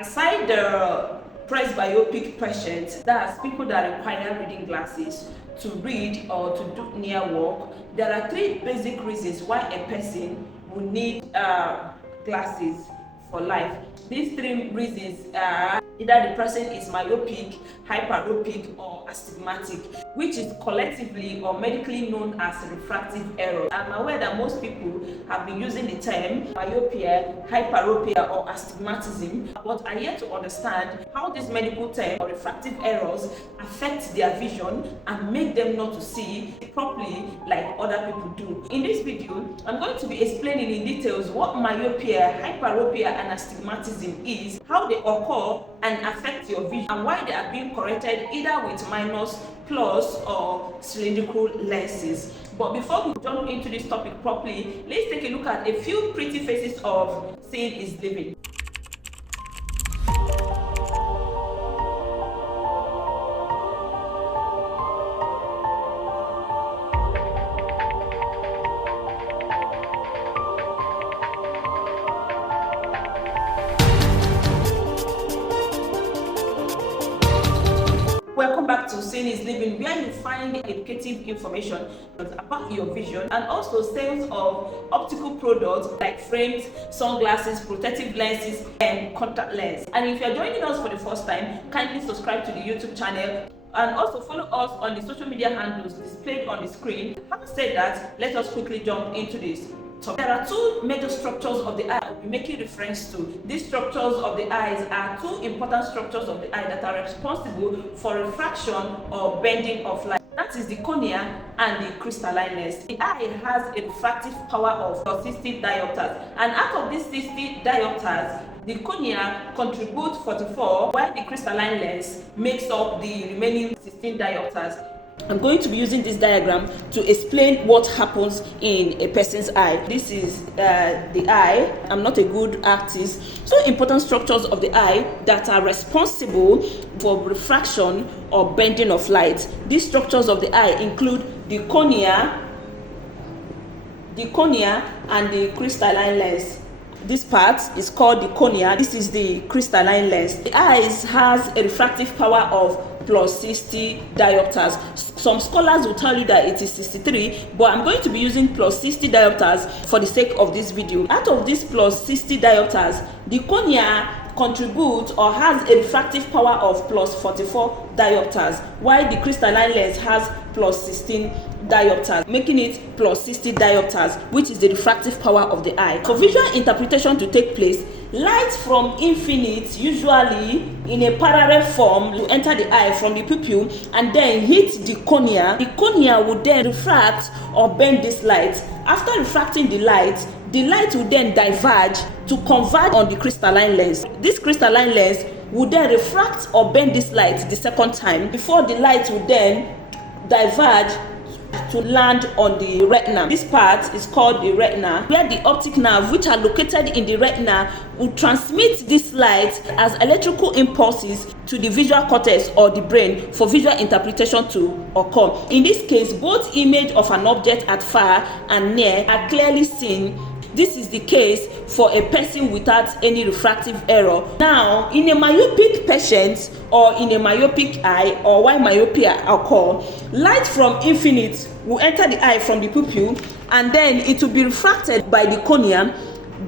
Aside the presbyopic patients, that's people that require reading glasses to read or to do near work, there are three basic reasons why a person will need glasses for life. These three reasons are either the person is myopic, hyperopic, or astigmatic, which is collectively or medically known as refractive error. I'm aware that most people have been using the term myopia, hyperopia, or astigmatism, but are yet to understand how these medical terms or refractive errors affect their vision and make them not to see properly like other people do. In this video, I'm going to be explaining in details what myopia, hyperopia, and astigmatism is, how they occur and affect your vision, and why they are being corrected either with minus, plus, or cylindrical lenses. But before we jump into this topic properly, let's take a look at a few pretty faces of Seeing is Living. Welcome back to Seeing is Living, where you find educative information about your vision and also sales of optical products like frames, sunglasses, protective lenses, and contact lens. And if you're joining us for the first time, kindly subscribe to the YouTube channel and also follow us on the social media handles displayed on the screen. Having said that, let us quickly jump into this. So there are two major structures of the eye I'll be making reference to. These structures of the eyes are two important structures of the eye that are responsible for refraction or bending of light. That is the cornea and the crystalline lens. The eye has a refractive power of 60 diopters, and out of these 60 diopters, the cornea contributes 44, while the crystalline lens makes up the remaining 16 diopters. I'm going to be using this diagram to explain what happens in a person's eye. This is the eye. I'm not a good artist. So important structures of the eye that are responsible for refraction or bending of light. These structures of the eye include the cornea and the crystalline lens. This part is called the cornea. This is the crystalline lens. The eyes has a refractive power of plus 60 diopters. Some scholars will tell you that it is 63, but I'm going to be using plus 60 diopters for the sake of this video. Out of this plus 60 diopters, the cornea contributes or has a refractive power of plus 44 diopters, while the crystalline lens has plus 16 diopters, making it plus 60 diopters, which is the refractive power of the eye. For visual interpretation to take place, light from infinite, usually in a parallel form, will enter the eye from the pupil and then hit the cornea. The cornea will then refract or bend this light. After refracting the light will then diverge to converge on the crystalline lens. This crystalline lens will then refract or bend this light the second time before the light will then diverge to land on the retina. This part is called the retina, where the optic nerve, which are located in the retina, will transmit this light as electrical impulses to the visual cortex or the brain for visual interpretation to occur. In this case, both image of an object at far and near are clearly seen. This is the case for a person without any refractive error. Now, in a myopic patient or in a myopic eye, or why myopia occur, light from infinite will enter the eye from the pupil and then it will be refracted by the cornea,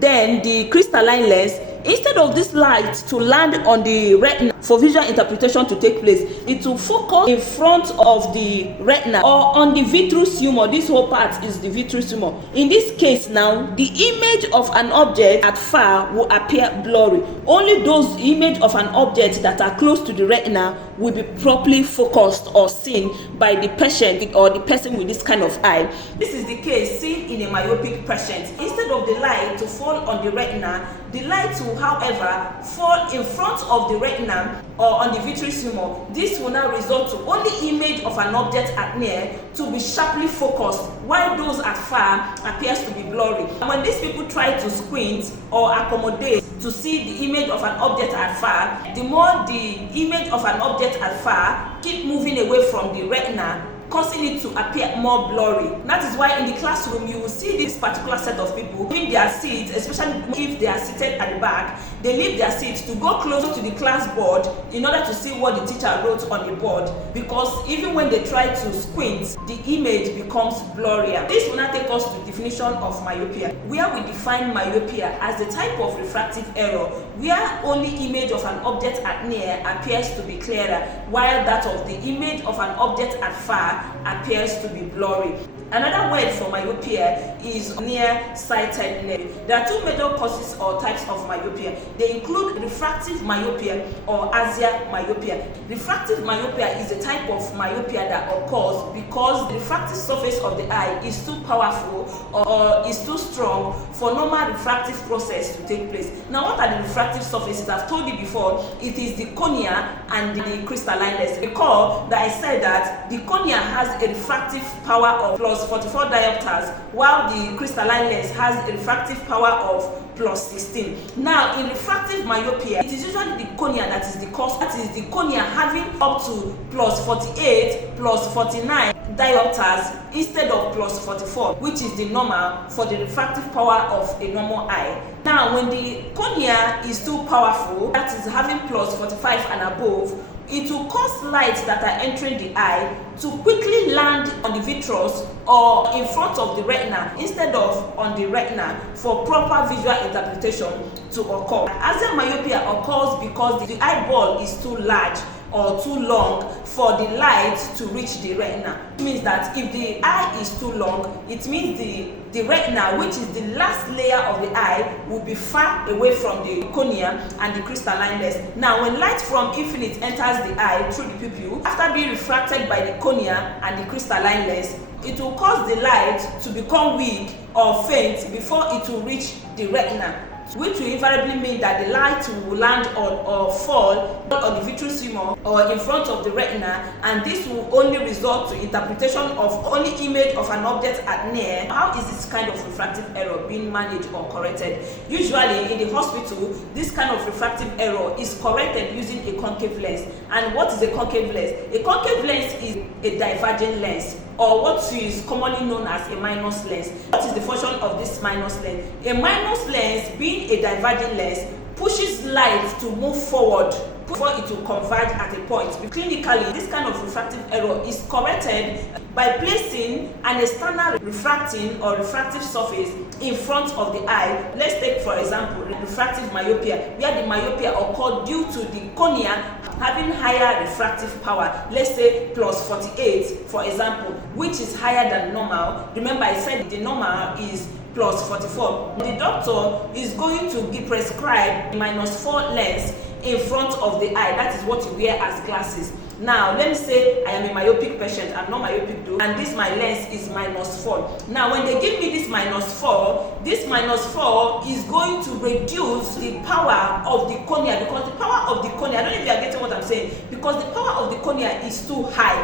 then the crystalline lens. Instead of this light to land on the retina for visual interpretation to take place, it will focus in front of the retina or on the vitreous humor. This whole part is the vitreous humor. In this case now, the image of an object at far will appear blurry. Only those images of an object that are close to the retina will be properly focused or seen by the patient or the person with this kind of eye. This is the case seen in a myopic patient. Instead of the light to fall on the retina, the light will, however, fall in front of the retina or on the vitreous humor. This will now result to only image of an object at near to be sharply focused, while those at far appears to be blurry. And when these people try to squint or accommodate to see the image of an object at far, the more the image of an object at far keep moving away from the retina, causing it to appear more blurry. That is why in the classroom you will see this particular set of people leave their seats, especially if they are seated at the back. They leave their seats to go closer to the class board in order to see what the teacher wrote on the board, because even when they try to squint, the image becomes blurrier. This will now take us to the definition of myopia, where we define myopia as the type of refractive error where only image of an object at near appears to be clearer, while that of the image of an object at far appears to be blurry. Another word for myopia is nearsightedness. There are two major causes or types of myopia. They include refractive myopia or axial myopia. Refractive myopia is a type of myopia that occurs because the refractive surface of the eye is too powerful or is too strong for normal refractive process to take place. Now, what are the refractive surfaces? I've told you before, it is the cornea and the crystalline lens. Recall that I said that the cornea has a refractive power of plus 44 diopters, while the crystalline lens has a refractive power of plus 16. Now, in refractive myopia, it is usually the cornea that is the cause. That is the cornea having up to plus 48, plus 49 diopters instead of plus 44, which is the normal for the refractive power of a normal eye. Now, when the cornea is too powerful, that is having plus 45 and above, it will cause light that are entering the eye to quickly land on the vitreous or in front of the retina instead of on the retina for proper visual interpretation to occur. Axial myopia occurs because the eyeball is too large or too long for the light to reach the retina. It means that if the eye is too long, it means the retina, which is the last layer of the eye, will be far away from the cornea and the crystalline lens. Now, when light from infinite enters the eye through the pupil, after being refracted by the cornea and the crystalline lens, it will cause the light to become weak or faint before it will reach the retina, which will invariably mean that the light will land on or fall on the vitreous humor or in front of the retina, and this will only result to interpretation of only image of an object at near. How is this kind of refractive error being managed or corrected? Usually in the hospital, this kind of refractive error is corrected using a concave lens. And what is a concave lens? A concave lens is a diverging lens, or what is commonly known as a minus lens. What is the function of this minus lens? A minus lens, being a diverging lens, pushes light to move forward before it will converge at a point. Clinically, this kind of refractive error is corrected by placing an external refracting or refractive surface in front of the eye. Let's take, for example, refractive myopia, where the myopia occurred due to the cornea having higher refractive power, let's say plus 48, for example, which is higher than normal. Remember, I said the normal is plus 44. The doctor is going to be prescribed -4 lens in front of the eye. That is what you wear as glasses. Now, let me say I am a myopic patient. I'm not myopic though, and this my lens is -4. Now, when they give me this -4, this -4 is going to reduce the power of the cornea, because the power of the cornea, I don't know if you are getting what I'm saying, because the power of the cornea is too high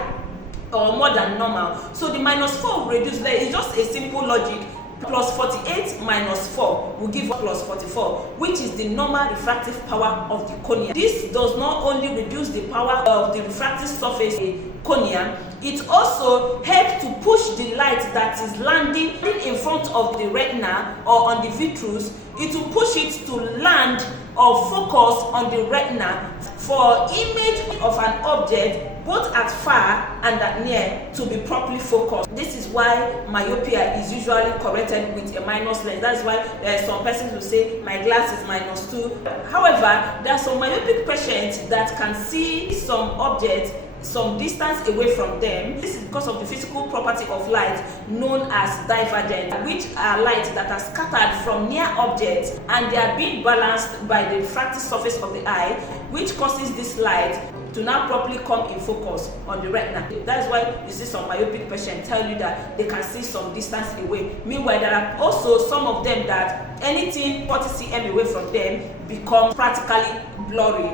or more than normal. So the -4 will reduce. There is just a simple logic. Plus 48 minus 4 will give us plus 44, which is the normal refractive power of the cornea. This does not only reduce the power of the refractive surface of the cornea, it also helps to push the light that is landing in front of the retina or on the vitreous. It will push it to land or focus on the retina for image of an object both at far and at near to be properly focused. This is why myopia is usually corrected with a minus lens. That's why some persons will say my glass is -2. However, there are some myopic patients that can see some objects some distance away from them. This is because of the physical property of light known as divergent, which are light that are scattered from near objects and they are being balanced by the refractive surface of the eye, which causes this light to now properly come in focus on the retina. That's why you see some myopic patients tell you that they can see some distance away. Meanwhile, there are also some of them that anything 40 cm away from them become practically blurry.